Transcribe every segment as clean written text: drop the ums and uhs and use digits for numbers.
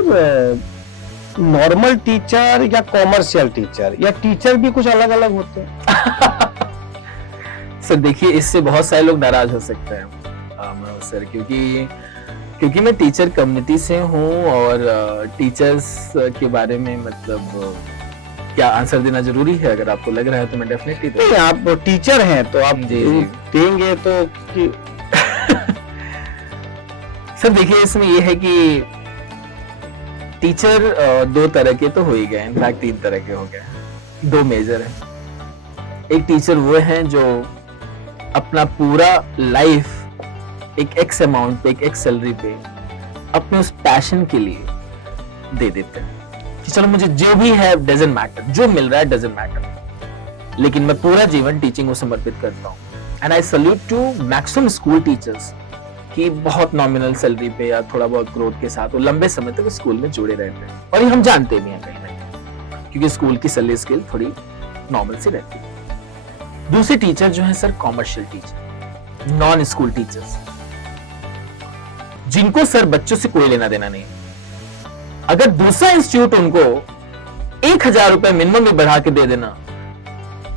Sir normal teacher या commercial teacher या teacher भी कुछ अलग अलग होते हैं? सर देखिए, इससे बहुत सारे लोग नाराज हो सकते हैं सर, क्योंकि मैं टीचर कम्युनिटी से हूँ और टीचर्स के बारे में मतलब क्या आंसर देना जरूरी है? अगर आपको लग रहा है तो मैं डेफिनेटली नहीं, आप टीचर हैं तो आप जी। देंगे तो कि... सर देखिए, इसमें ये है कि टीचर दो तरह के तो हो ही गए, इनफैक्ट 3 तरह के हो गए, 2 मेजर हैं। एक टीचर वो हैं जो अपना पूरा लाइफ एक एक्स अमाउंट पे, एक एक्स सैलरी पे अपने उस पैशन के लिए दे देते हैं कि चलो मुझे जो भी है डजंट मैटर, जो मिल रहा है डजंट मैटर, लेकिन मैं पूरा जीवन टीचिंग को समर्पित करता हूँ। And I salute to maximum school teachers कि बहुत नॉमिनल सैलरी पे या थोड़ा बहुत ग्रोथ के साथ वो लंबे समय तक स्कूल में जुड़े रहते हैं, और ये हम जानते भी हैं कहीं ना कहीं, क्योंकि स्कूल की सैलरी स्केल थोड़ी नॉर्मल सी रहती है। दूसरे टीचर जो है sir commercial teacher, non school teachers, जिनको सर बच्चों से कोई लेना देना नहीं। अगर दूसरा इंस्टीट्यूट उनको 1000 रुपए मिनिमम भी बढ़ा के दे देना,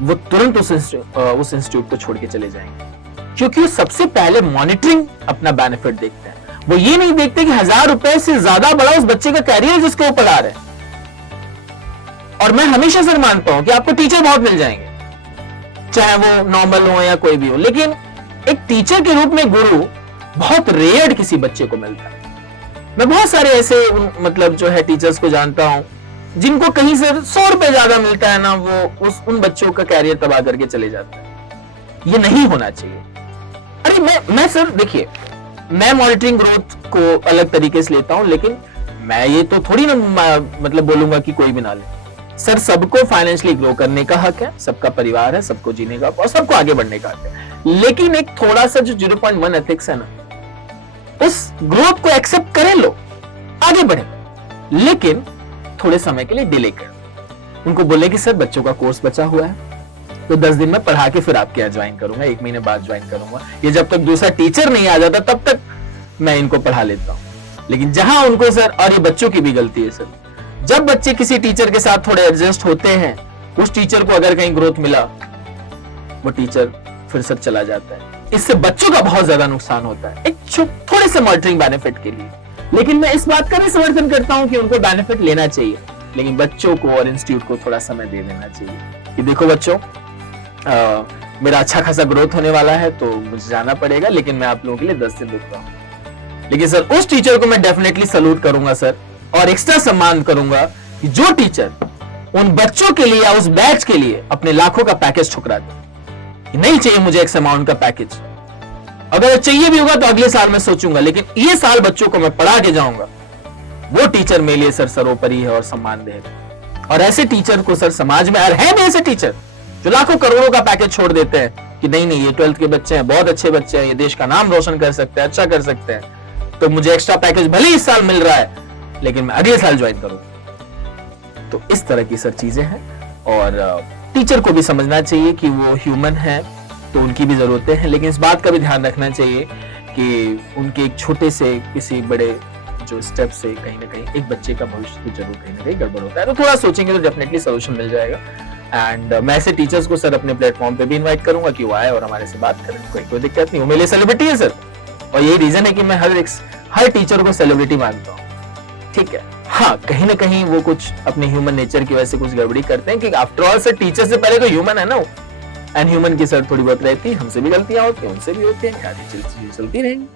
वो तुरंत उस इंस्टीट्यूट को छोड़ के चले जाएंगे, क्योंकि वो सबसे पहले मॉनिटरिंग अपना बेनिफिट देखते हैं। वो ये नहीं देखते कि 1000 रुपए से ज्यादा बड़ा उस बच्चे का कैरियर जिसको वो पढ़ा रहे हैं। और मैं हमेशा सर मानता हूं कि आपको टीचर बहुत मिल जाएंगे, चाहे वो नॉर्मल हो या कोई भी हो, लेकिन एक टीचर के रूप में गुरु बहुत रेयर किसी बच्चे को मिलता है। मैं बहुत सारे ऐसे मतलब जो है टीचर्स को जानता हूं जिनको कहीं से 100 रुपए ज्यादा मिलता है ना, वो उन बच्चों का कैरियर तबाह करके चले जाते हैं। ये नहीं होना चाहिए। अरे मैं सर देखिए, मैं मॉनिटरिंग ग्रोथ को अलग तरीके से लेता हूं, लेकिन मैं ये तो थोड़ी ना मतलब बोलूंगा कि कोई भी ना ले। सर सबको फाइनेंशियली ग्रो करने का हक है, सबका परिवार है, सबको जीने का और सबको आगे बढ़ने का हक है, लेकिन एक थोड़ा सा जो 0.1 एथिक्स है ना, उस ग्रोथ को एक्सेप्ट करें, लो आगे बढ़े, लेकिन थोड़े समय के लिए डिले कर। उनको बोले कि सर बच्चों का कोर्स बचा हुआ है तो 10 दिन में पढ़ा के फिर आपके यहाँ ज्वाइन करूंगा, 1 महीने बाद ज्वाइन करूंगा, ये जब तक दूसरा टीचर नहीं आ जाता तब तक मैं इनको पढ़ा लेता हूं। लेकिन जहां उनको सर, और ये बच्चों की भी गलती है सर, जब बच्चे किसी टीचर के साथ थोड़े एडजस्ट होते हैं, उस टीचर को अगर कहीं ग्रोथ मिला, वो टीचर फिर सर चला जाता है। इससे बच्चों का बहुत ज्यादा नुकसान होता है, एक थोड़े से मॉनिटरिंग बेनिफिट के लिए। लेकिन मैं इस बात का भी समर्थन करता हूं कि उनको बेनिफिट लेना चाहिए, लेकिन बच्चों को और इंस्टीट्यूट को थोड़ा समय दे देना चाहिए कि देखो बच्चों, मेरा अच्छा खासा ग्रोथ होने वाला है तो मुझे जाना पड़ेगा, लेकिन मैं आप लोगों के लिए 10 दिन रुक रहा हूं। लेकिन सर उस टीचर को मैं डेफिनेटली सल्यूट करूंगा सर, और एक्स्ट्रा सम्मान करूंगा कि जो टीचर उन बच्चों के लिए या उस बैच के लिए अपने लाखों का पैकेज ठुकरा दे। नहीं चाहिए मुझे एक्स अमाउंट का पैकेज, अगर चाहिए भी होगा तो अगले साल मैं सोचूंगा, लेकिन ये साल बच्चों को मैं पढ़ा के जाऊंगा, वो टीचर मेरे लिए सर सर्वोपरि है और सम्मान देगा। और ऐसे टीचर को सर समाज में है भी ऐसे टीचर जो लाखों करोड़ों का पैकेज छोड़ देते हैं कि नहीं ये 12th के बच्चे हैं, बहुत अच्छे बच्चे हैं, ये देश का नाम रोशन कर सकते हैं, अच्छा कर सकते हैं, तो मुझे एक्स्ट्रा पैकेज भले इस साल मिल रहा है लेकिन मैं अगले साल ज्वाइन करूंगा। तो इस तरह की सर चीजें हैं, और टीचर को भी समझना चाहिए कि वो ह्यूमन है तो उनकी भी जरूरतें हैं, लेकिन इस बात का भी ध्यान रखना चाहिए कि उनके एक छोटे से किसी बड़े जो स्टेप से कहीं ना कहीं एक बच्चे का भविष्य तो जरूर कहीं ना कहीं गड़बड़ होता है। तो थोड़ा सोचेंगे तो डेफिनेटली सोल्यूशन मिल जाएगा। एंड मैं ऐसे टीचर्स को सर अपने प्लेटफॉर्म पे भी इनवाइट करूंगा कि वो आए और हमारे से बात करें, कोई दिक्कत नहीं, वो मेरे लिए सेलिब्रिटी है सर, और यही रीजन है कि मैं हर टीचर को सेलिब्रिटी मानता हूँ। ठीक है, हाँ कहीं ना कहीं वो कुछ अपने ह्यूमन नेचर की वजह से कुछ गड़बड़ी करते हैं कि आफ्टर ऑल सर टीचर से पहले तो ह्यूमन है ना, एंड ह्यूमन की सर थोड़ी बहुत रहती है, हमसे भी गलतियां होती हैं, उनसे भी होती हैं, चलती रहेंगी।